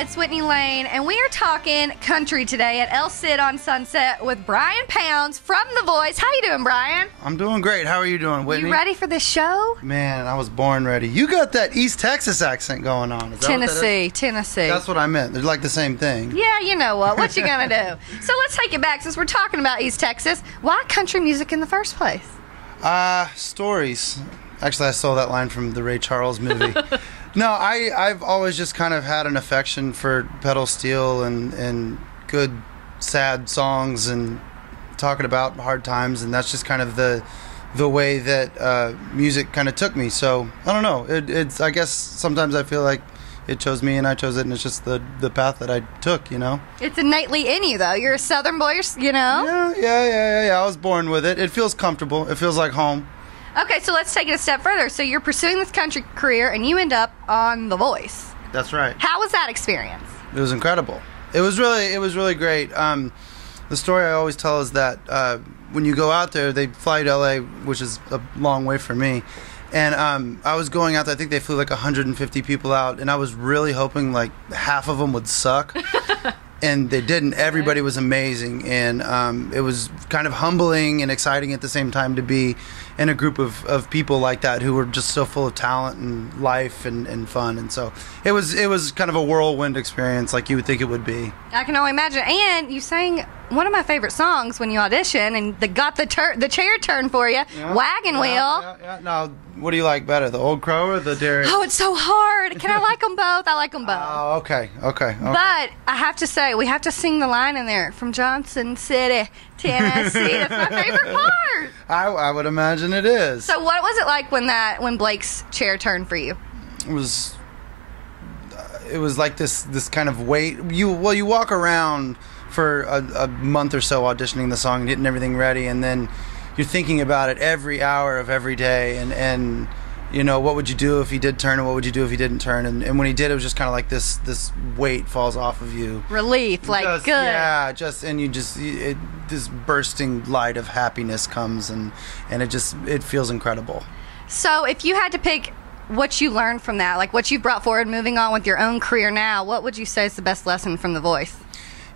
It's Whitney Lane, and we are talking country today at El Cid on Sunset with Brian Pounds from The Voice. How you doing, Brian? I'm doing great. How are you doing, Whitney? You ready for this show? Man, I was born ready. You got that East Texas accent going on. Is that Tennessee. That's what I meant. They're like the same thing. Yeah, you know what. What you gonna do? So let's take it back. Since we're talking about East Texas, why country music in the first place? Stories. Actually, I stole that line from the Ray Charles movie. No, I've always just kind of had an affection for pedal steel and good, sad songs and talking about hard times, and that's just kind of the way that music kind of took me. So I don't know. It's I guess sometimes I feel like it chose me and I chose it, and it's just the path that I took, you know? It's innately in you, though. You're a Southern boy, you know? Yeah. I was born with it. It feels comfortable. It feels like home. Okay, so let's take it a step further. So you're pursuing this country career, and you end up on The Voice. That's right. How was that experience? It was incredible. It was really great. The story I always tell is that when you go out there, they fly to LA, which is a long way for me. And I was going out there, I think they flew like 150 people out, and I was really hoping like half of them would suck. And they didn't. Everybody was amazing, and it was kind of humbling and exciting at the same time to be in a group of people like that who were just so full of talent and life and fun. And so it was kind of a whirlwind experience like you would think it would be. I can only imagine. And you sang one of my favorite songs when you audition, and got the chair turned for you, Wagon Wheel. Yeah. Now, what do you like better, the Old Crow or the Dairy? Oh, it's so hard. Can I like them both? I like them both. Oh, okay. But I have to say, we have to sing the line in there from Johnson City, Tennessee. That's my favorite part. I would imagine it is. So what was it like when Blake's chair turned for you? It was like this kind of weight. You walk around for a month or so auditioning the song and getting everything ready, and then you're thinking about it every hour of every day, and you know, what would you do if he did turn, and what would you do if he didn't turn, and when he did, it was just kind of like this weight falls off of you. Relief, like just, good. Yeah, this bursting light of happiness comes, and it feels incredible. So if you had to pick what you learned from that, like what you brought forward moving on with your own career now, what would you say is the best lesson from The Voice?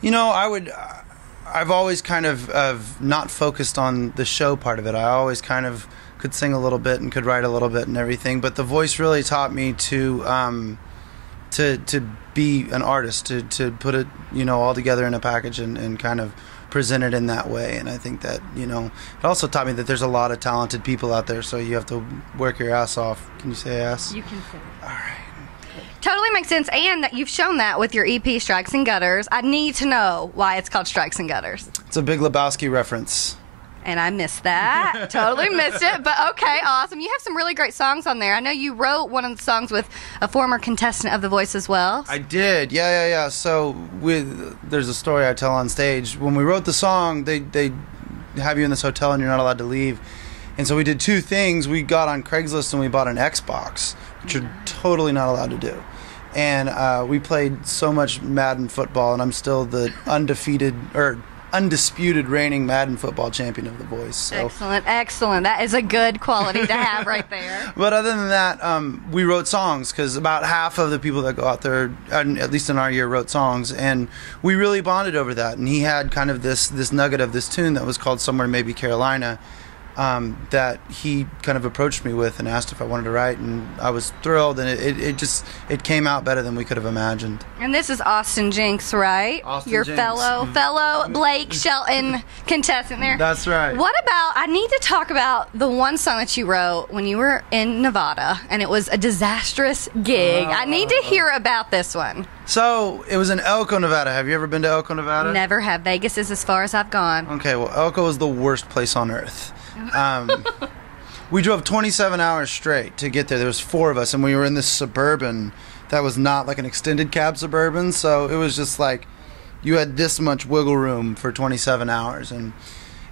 You know, I've always kind of not focused on the show part of it. I always kind of could sing a little bit and could write a little bit and everything, but The Voice really taught me to be an artist, to put it, you know, all together in a package and kind of present it in that way. And I think that, you know, it also taught me that there's a lot of talented people out there, so you have to work your ass off. Can you say ass? You can say it. All right. Totally makes sense, and that you've shown that with your EP, Strikes and Gutters. I need to know why it's called Strikes and Gutters. It's a Big Lebowski reference. And I missed that. Totally missed it, but okay, awesome. You have some really great songs on there. I know you wrote one of the songs with a former contestant of The Voice as well. I did, yeah. So there's a story I tell on stage. When we wrote the song, they have you in this hotel and you're not allowed to leave. And so we did two things. We got on Craigslist and we bought an Xbox, which you're totally not allowed to do. And we played so much Madden football, and I'm still the undisputed reigning Madden football champion of The Voice. So. Excellent. That is a good quality to have right there. But other than that, we wrote songs, because about half of the people that go out there, at least in our year, wrote songs, and we really bonded over that. And he had kind of this nugget of this tune that was called Somewhere Maybe Carolina, that he kind of approached me with and asked if I wanted to write, and I was thrilled, and it came out better than we could have imagined. And this is Austin Jinx, right? Your Jinx. fellow Blake Shelton contestant there. That's right. What about, I need to talk about the one song that you wrote when you were in Nevada, and it was a disastrous gig. I need to hear about this one. So, it was in Elko, Nevada. Have you ever been to Elko, Nevada? Never have. Vegas is as far as I've gone. Okay, well, Elko is the worst place on earth. We drove 27 hours straight to get there. There was 4 of us, and we were in this Suburban that was not like an extended cab Suburban, so it was just like you had this much wiggle room for 27 hours. And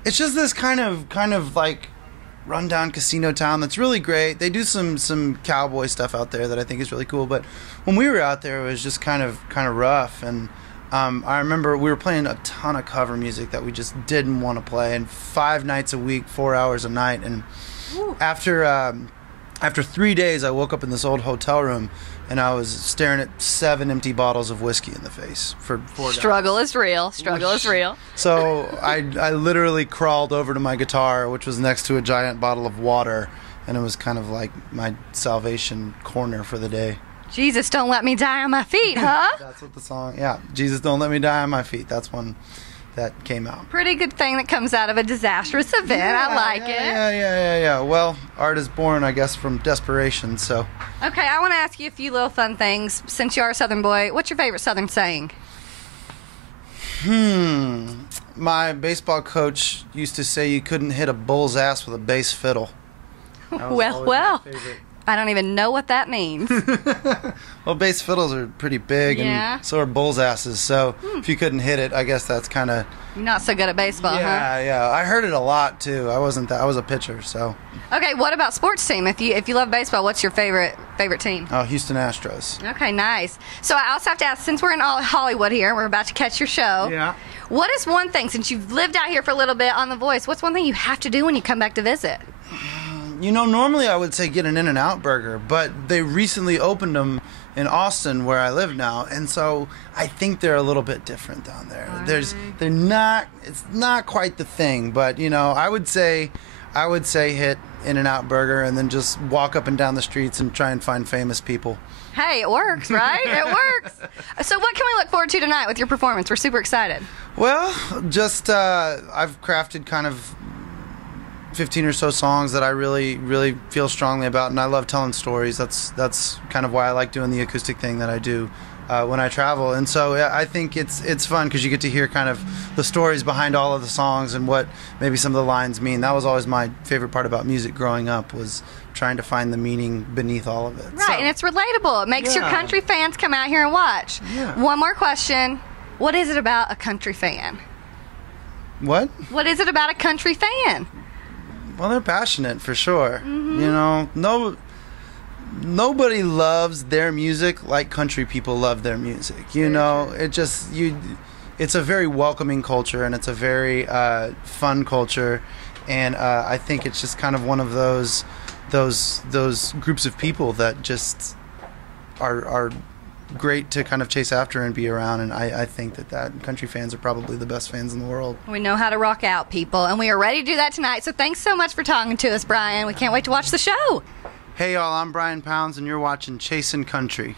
it's just this kind of like rundown casino town that's really great. They do some cowboy stuff out there that I think is really cool, but when we were out there, it was just kind of rough. And I remember we were playing a ton of cover music that we just didn't want to play, and 5 nights a week, 4 hours a night. And after after 3 days, I woke up in this old hotel room, and I was staring at 7 empty bottles of whiskey in the face for $4. Struggle is real. Struggle is real. So I literally crawled over to my guitar, which was next to a giant bottle of water, and it was kind of like my salvation corner for the day. Jesus, don't let me die on my feet, huh? That's what the song, yeah. Jesus, don't let me die on my feet. That's one that came out. Pretty good thing that comes out of a disastrous event. I like it. Yeah. Well, art is born, I guess, from desperation, so. Okay, I want to ask you a few little fun things. Since you are a Southern boy, what's your favorite Southern saying? My baseball coach used to say you couldn't hit a bull's ass with a bass fiddle. Well. I don't even know what that means. Well, bass fiddles are pretty big, and so are bull's asses. So if you couldn't hit it, I guess that's kind of... You're not so good at baseball, huh? Yeah. I heard it a lot, too. I was a pitcher, so... Okay, what about sports team? If you love baseball, what's your favorite team? Oh, Houston Astros. Okay, nice. So I also have to ask, since we're in Hollywood here, we're about to catch your show. Yeah. What is one thing, since you've lived out here for a little bit on The Voice, what's one thing you have to do when you come back to visit? You know, normally I would say get an In-N-Out burger, but they recently opened them in Austin, where I live now, and so I think they're a little bit different down there. It's not quite the thing, but you know, I would say hit In-N-Out burger and then just walk up and down the streets and try and find famous people. Hey, it works, right? It works. So what can we look forward to tonight with your performance? We're super excited. Well, just I've crafted kind of 15 or so songs that I really, really feel strongly about, and I love telling stories. That's kind of why I like doing the acoustic thing that I do when I travel. And so I think it's fun because you get to hear kind of the stories behind all of the songs and what maybe some of the lines mean. That was always my favorite part about music growing up, was trying to find the meaning beneath all of it. Right, and it's relatable. It makes your country fans come out here and watch. Yeah. One more question. What is it about a country fan? What? What is it about a country fan? Well, they're passionate for sure. You know, nobody loves their music like country people love their music. You know, it's a very welcoming culture, and it's a very fun culture, and I think it's just kind of one of those groups of people that just are great to kind of chase after and be around, and I think that country fans are probably the best fans in the world. We know how to rock out, people, and we are ready to do that tonight. So thanks so much for talking to us, Brian. We can't wait to watch the show. Hey y'all, I'm Brian Pounds, and you're watching Chasing Country.